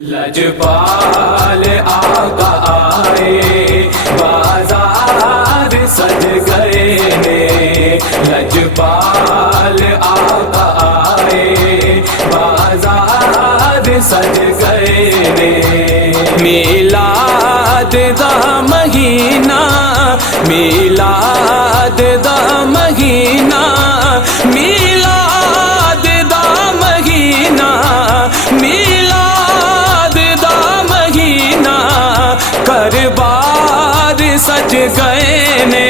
لجپال آقا آئے بازار سج گئے نے، لجپال آقا آئے بازار سج گئے نے۔ میلاد دا مہینہ، میلاد دا مہینہ، میلاد دا مہینہ، میلاد دا مہینہ، کربار سج گئے نے۔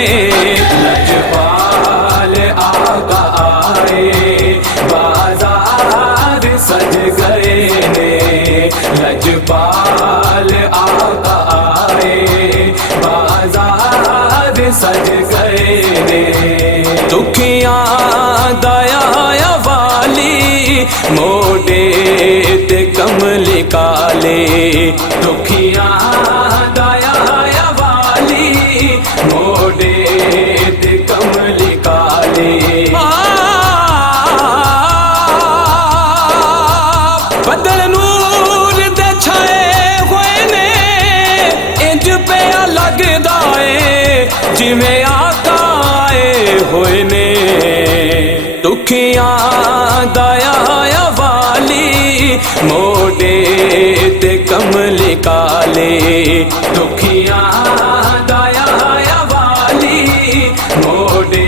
لجپال آقا آئے بازار سج گئے نے، لجپال آقا آئے بازار سج گئے نے۔ دکھیاں دیا والی موڈے تے کملی کالے، دکھیاں دیا والی موڈے تے کملی کالے۔ بدل نور دے چھائے ہوئے نے، انج پہ لگدا اے جویں آقا آئے ہوئے نے۔ دکھیاں دیا والی موڈے تے کملی کالے، دکھیاں دیا والی موڈے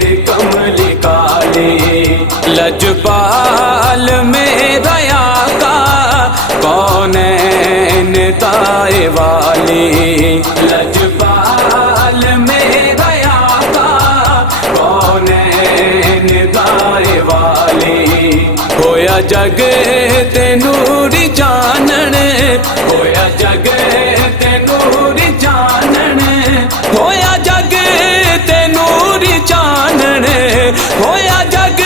تے کملی کالے۔ لجپال میرا آقا کونین تائے والے، لجپال میرا آقا کونین تائے والے۔ ہویا جگ تے نوری جانن، ہویا جگ تے نوری جانن، ہویا جگ تے نوری جانن، ہویا جگ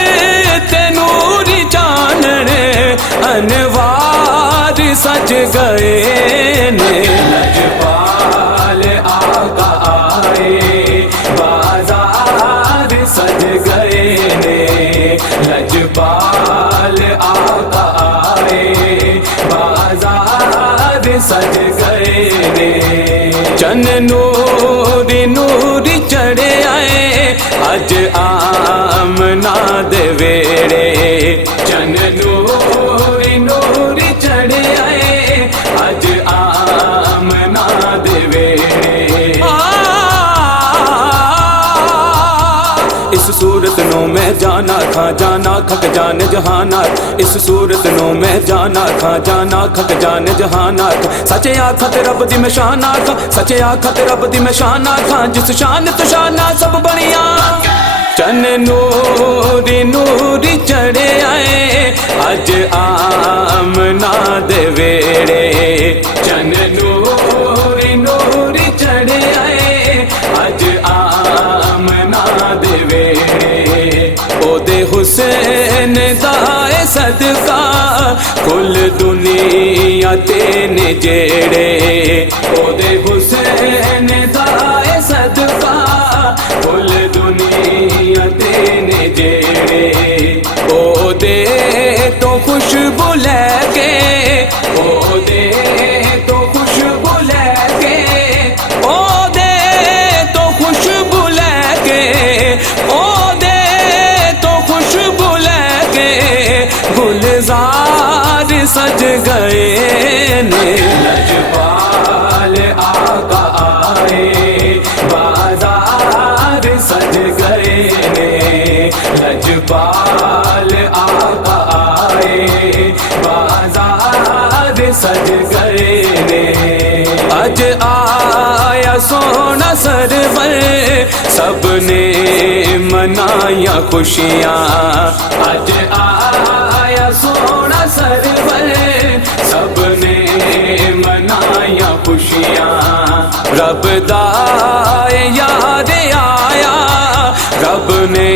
تے نوری جانن، انوار سج گئے نے۔ لجپال آقا آئے بازار سج گئے نے، لجپال آقا آئے بازار سج گئے نے۔ چن نوری نوری چڑھے آئے اج آمنا دے ویڑے، چن نوری نوری چڑھے آئے اج آمنا دے ویڑے۔ اس صورت نو میں جانا کھا جانا کھک جان جہانات، اس صورت نو میں جانا کھا جانا کھک جان جہانات۔ سچے آکھت رب دی میں شان آکھا، سچے آکھت رب دی میں شان آکھا، جس شان تو شانہ سب بنیاں۔ چن نوری نوری چڑھے آئے اج آمنا دے ویڑے، چن نوری نوری چڑھے آئے اج آمنا دے ویڑے۔ او دے حسین دائے صدقہ کل دنیا تے نجیڑے، او دے حسین دائے صدقہ کل دنیا تے نجیڑے۔ او دے تو خوشبو لے کے، او دے تو خوشبو لے کے، او دے تو خوشبو لے کے، او دے تو خوشبو لے کے، گلزار سج گئے نے۔ لجپال آقا آئے بازار سج گئے نے، لجپال آقا آئے بازار سج گئے نے۔ اج آیا سونا سرور سب نے منایا خوشیاں، اج آیا سونا سرور سب نے منایا خوشیاں۔ رب دا یار آیا، رب نے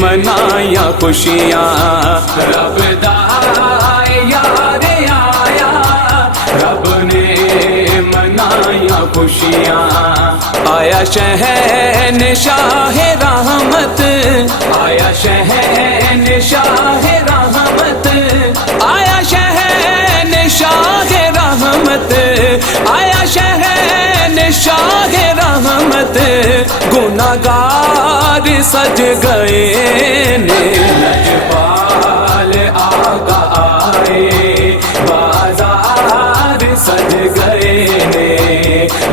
منایا خوشیاں، رب دا یار آیا، رب نے منایا خوشیاں۔ آیا شہنشاہ رحمت، آیا شہنشاہ رحمت، آیا شہنشاہ نے لجپال آقا آئے بازار سج گئے نے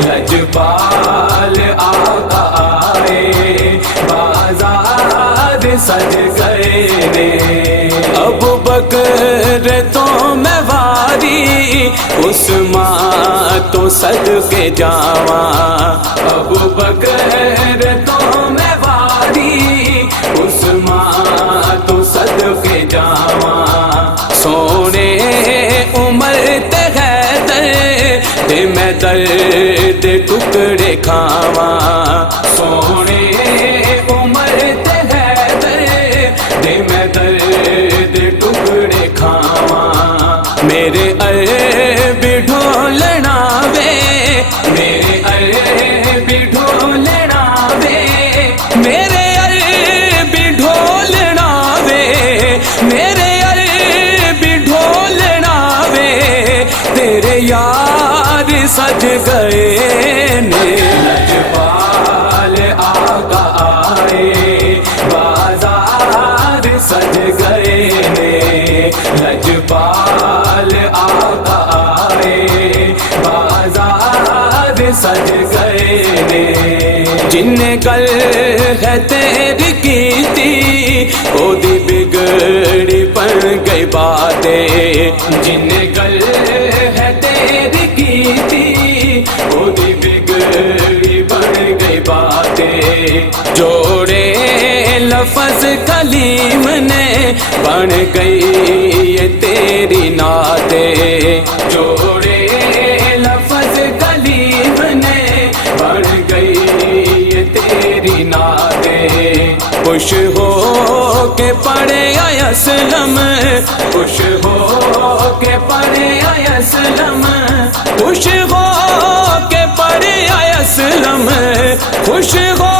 لجپال آقا آئے بازار سج گئے نے ابوبکر تو میں واری عثمان تو صدقے جاواں ابوبکر تو میں واری عثمان تو صدقے جاواں سونے عمر تے حیدر تے میں درد ٹکڑے کھاواں سونے عمر تے حیدر تے میں درد ٹکڑے کھاواں میرے عربی ڈھولنا وے میرے عربی ڈھولنا وے میرے عربی ڈھولنا وے میرے عربی ڈھولنا وے تیرے یار سج گئے نے لجپال آقا آئے بازار سج گئے نے لجپال آقا آئے بازار سج گئے نے جن گل ہے تیری کیتی او دی بگڑی بن گئی باتیں جن گل ہے تیری کیتی او دی بگڑی بن گئی باتیں جوڑے لفظ کلیم نے بن گئی یہ تیری نعتیں جوڑے لفظ کلیم نے بن گئی یہ تیری نعتیں خوش ہو کے پڑھے آئے اسلم خوش ہو کے پڑھے آئے اسلم خوش ہو کے پڑھے آئے اسلم خوش ہو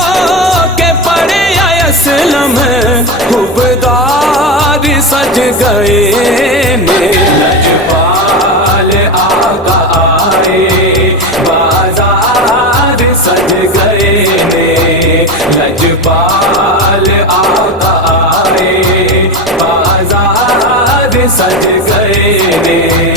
کے پڑھے آئے اسلم خوبدار سج گئے نے لجپال آقا آئے بازار سج گئے نے لجپال آقا آئے بازار سج گئے نے